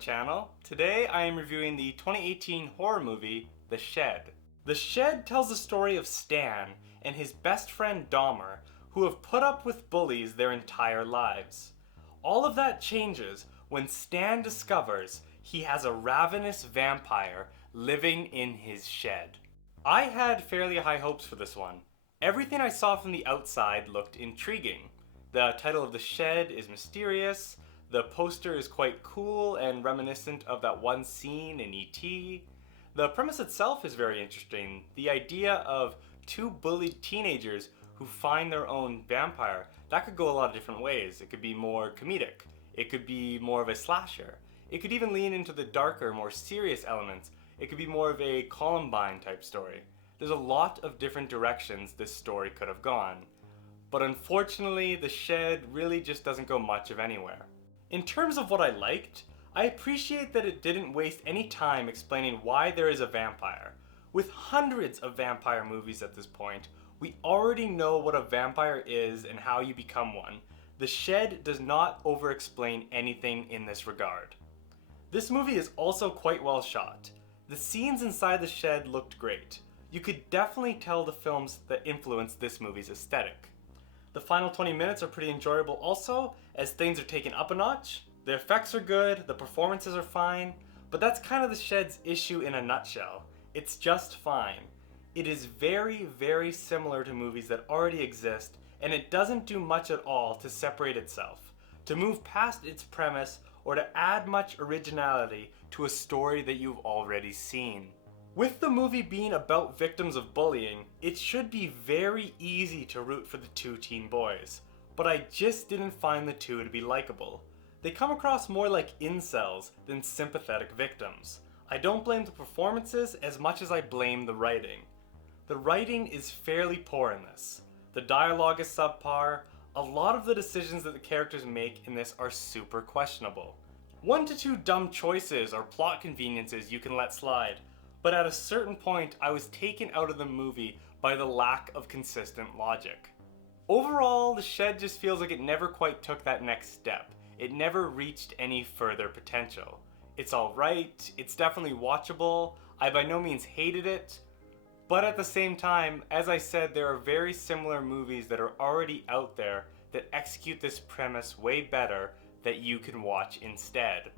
channel. Today I am reviewing the 2018 horror movie, The Shed. The Shed tells the story of Stan and his best friend Dahmer, who have put up with bullies their entire lives. All of that changes when Stan discovers he has a ravenous vampire living in his shed. I had fairly high hopes for this one. Everything I saw from the outside looked intriguing. The title of The Shed is mysterious, the poster is quite cool and reminiscent of that one scene in E.T. The premise itself is very interesting. The idea of two bullied teenagers who find their own vampire, that could go a lot of different ways. It could be more comedic, it could be more of a slasher, it could even lean into the darker, more serious elements. It could be more of a Columbine type story. There's a lot of different directions this story could have gone. But unfortunately, The Shed really just doesn't go much of anywhere. In terms of what I liked, I appreciate that it didn't waste any time explaining why there is a vampire. With hundreds of vampire movies at this point, we already know what a vampire is and how you become one. The Shed does not over-explain anything in this regard. This movie is also quite well shot. The scenes inside the shed looked great. You could definitely tell the films that influenced this movie's aesthetic. The final 20 minutes are pretty enjoyable also, as things are taken up a notch. The effects are good, the performances are fine, but that's kind of the Shed's issue in a nutshell. It's just fine. It is very, very similar to movies that already exist, and it doesn't do much at all to separate itself, to move past its premise, or to add much originality to a story that you've already seen. With the movie being about victims of bullying, it should be very easy to root for the two teen boys, but I just didn't find the two to be likable. They come across more like incels than sympathetic victims. I don't blame the performances as much as I blame the writing. The writing is fairly poor in this. The dialogue is subpar. A lot of the decisions that the characters make in this are super questionable. 1 to 2 dumb choices or plot conveniences you can let slide, but at a certain point I was taken out of the movie by the lack of consistent logic. Overall, The Shed just feels like it never quite took that next step. It never reached any further potential. It's alright, it's definitely watchable, I by no means hated it, but at the same time, as I said, there are very similar movies that are already out there that execute this premise way better that you can watch instead.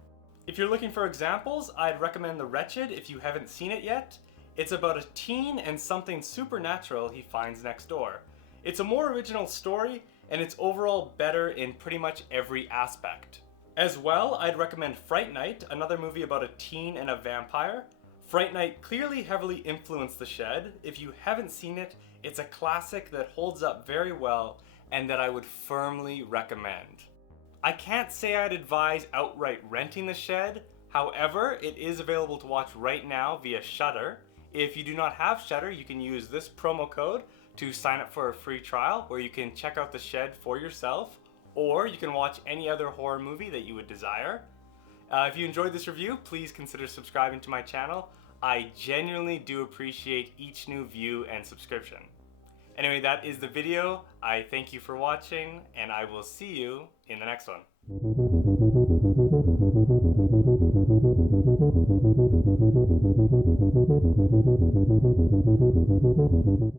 If you're looking for examples, I'd recommend The Wretched if you haven't seen it yet. It's about a teen and something supernatural he finds next door. It's a more original story, and it's overall better in pretty much every aspect. As well, I'd recommend Fright Night, another movie about a teen and a vampire. Fright Night clearly heavily influenced The Shed. If you haven't seen it, it's a classic that holds up very well and that I would firmly recommend. I can't say I'd advise outright renting The Shed, however, it is available to watch right now via Shudder. If you do not have Shudder, you can use this promo code to sign up for a free trial where you can check out The Shed for yourself, or you can watch any other horror movie that you would desire. If you enjoyed this review, please consider subscribing to my channel. I genuinely do appreciate each new view and subscription. Anyway, that is the video. I thank you for watching, and I will see you in the next one.